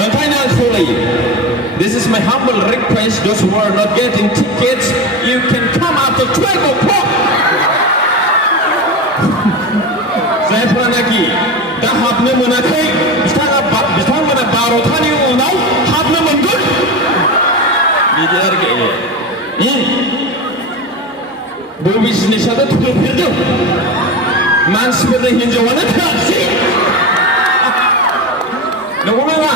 ओंखायनो आं खावलायो. This is my humble request. Those who are not getting tickets, you can come after 12 o'clock. जायफ्रानाखि दा हाबनो मोनाखै बिथांमोना 12थानि उनाव हाबनो मोनगोन. बिदि आरोखि. बबे जिनिसाथ' थोफेरदों मानसिफोरनि हिनजावानो थोआखिसै. नंगौ नङा?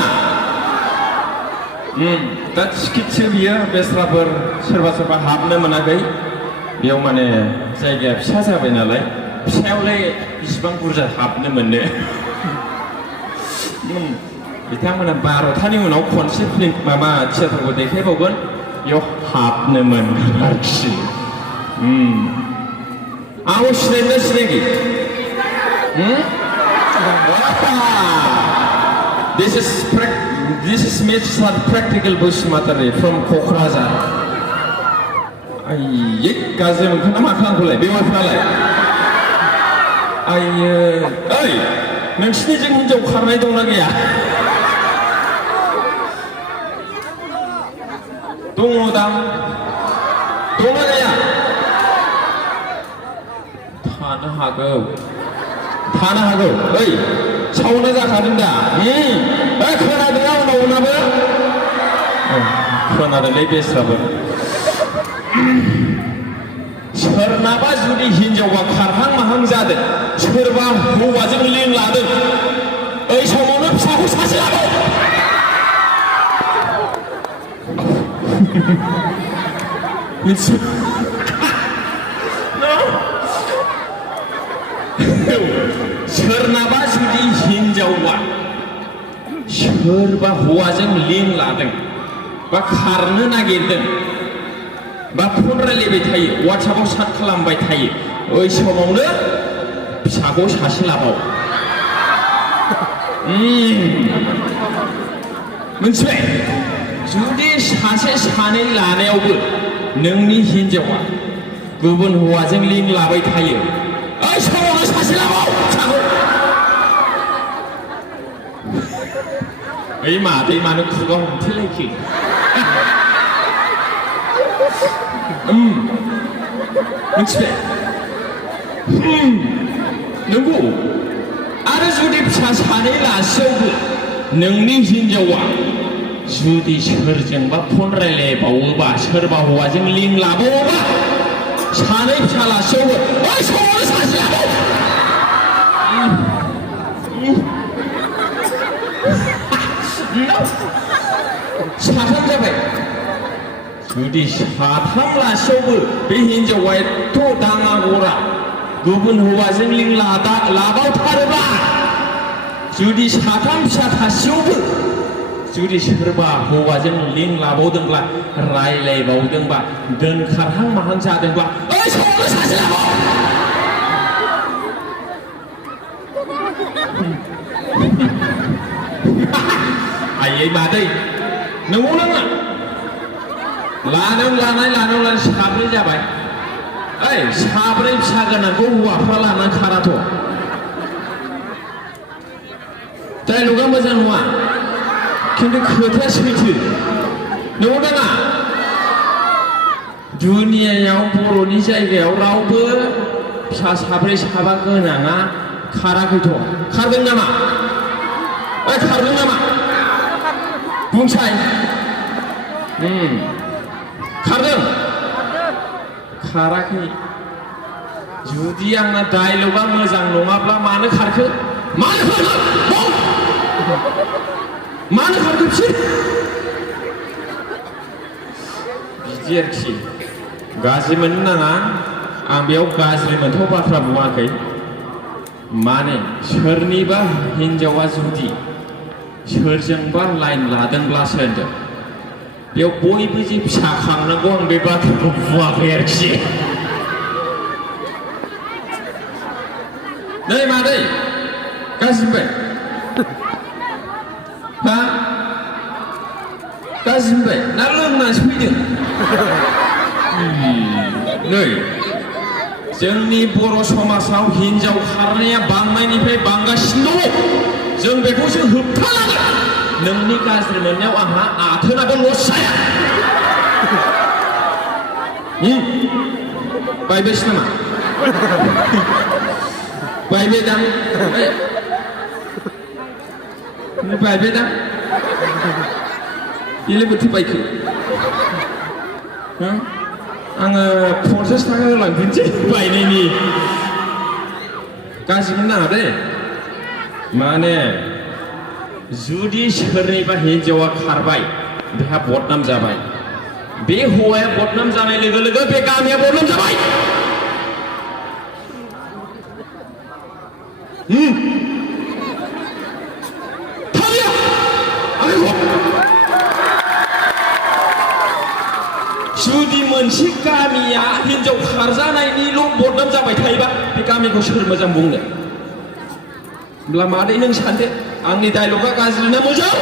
दा टिकेटसो बियो बेस्राफोर सोरबा हाबनो मोनाखै. बेयाव माने जायगाया फिसा जाबाय नालाय फिसायावलाय बिसिबां बुरजा हाबनो मोननो. बिथांमोना 12थानि उनाव खनसे माबा थियेटारखौ देखायबावगोन बेयाव हाबनो मोनगोन आरोखि. आंखौ सिनायनो सिनायखै? This is Mr. Practical Basumatari from Kokrazar. Aiyeh, गाज्रि मोनखो ना माखो आंखौलाय बेवाइफ्रालाय? ओइ नोंसिनिजों हिनजाव खारनाय दंना गैया? दङदां. दंना गैया? थानो हागौ. ओइ सावना जाखादों दा? खोनादोंना उनावबो? खोनादोंलै बेस्राबो. सोरनाबा जुदि हिनजावा खारहां माहां जादों सोरबा हौवाजों लिं लादों ओइ समावनो फिसाखौ सासे लाबो. सोरनाबा जुदि हिनजावा सोरबा हौवाजों लिं लादों बा खारनो नागिरदों बा फन रायलायबाय थायो वाट्सएपआव चाट खालामबाय थायो ओइ समावनो फिसाखौ सासे लाबाव. मोनथिबाय? जुदि सासे सानै लानायावबो नोंनि हिनजावा गुबुन हौवाजों लिं लाबाय थायो ओइ समावनो सासे लाबाव फिसाखौ. ओइ मादै मानो खुगा हमथेलायखो? मोनथिबाय? नंगौ. आरो जुदि फिसा सानै लासेयावबो नोंनि हिनजावा जुदि सोरजोंबा फन रायलायबावोबा सोरबा हौवाजों लिं लाबावोबा सानै फिसा लासेयावबो ओइ समावनो सासे लाबाव. साथाम जाबाय. जुदि साथाम लासेयावबो बे हिनजावा एथ' दाङा गरा गुबुन हौवाजों लिं लाबावथारोबा जुदि साथाम फिसा थासेयावबो जुदि सोरबा हौवाजों लिं लाबावदोंब्ला रायलायबावदोंबा दोनखारहां माहां जादोंब्ला ओइ समावनो सासे लाबाव. आयै मादै नंगौ नामा? लानायाव साब्रै जाबाय. ओइ साब्रै फिसा गोनांखौ हौवाफ्रा लानानै खाराथ'. डायलगा मोजां नङा खिन्थु खोथाया सैथो. नंगौ नामा? दुनियायाव बर'नि जायगायाव रावबो फिसा साब्रै साबा गोनाङा खाराखैथ'. खारदों नामा? ओइ खारदों नामा? बुंसाय. खारदों? खाराखै. जुदि आंना डायलगा मोजां नङाब्ला मानो खारखो? मानो खारखो बिसोर? बिदि आरोखि. गाज्रि मोननो नाङा. आं बेयाव गाज्रि मोनथाव बाथ्रा बुङाखै. माने सोरनिबा हिनजावा जुदि सोरजोंबा लाइन लादोंब्लासो होनदों. बेयाव बयबो जे फिसा खांनांगौ आं बे बाथ्राखौ बुङाखै आरोखि. नै मादै गाज्रि मोनबाय? हा? गाज्रि मोनबाय ना लोंनासो फैदों? नै जोंनि बर' समाजाव हिनजाव खारनाया बांनायनिफ्राय बांगासिनो दङ. जों बेखौसो होबथानांगोन. नोंनि गाज्रि मोननायाव आंहा आथोनाबो लस जाया बायबायसो नामा बायबाय दां बायबाय दां बेलाय बोथोर बायखो आङो 50 थाखा होलांफिनसै बायनायनि गाज्रि मोननाङा दे माने जुदि सोरनिबा हिन्जावा खारबाय बेहा बदनाम जाबाय बे हौवाया बदनाम जानाय लोगो लोगो बे गामिया बदनाम जाबाय जुदि मोनसे गामिया हिन्जाव खारजानायनिल' बदनाम जाबाय थायोबा बे गामिखौ सोर मोजां बुंनो होमब्ला मादै नों सानदो आंनि डायलगा गाज्रि ना मोजां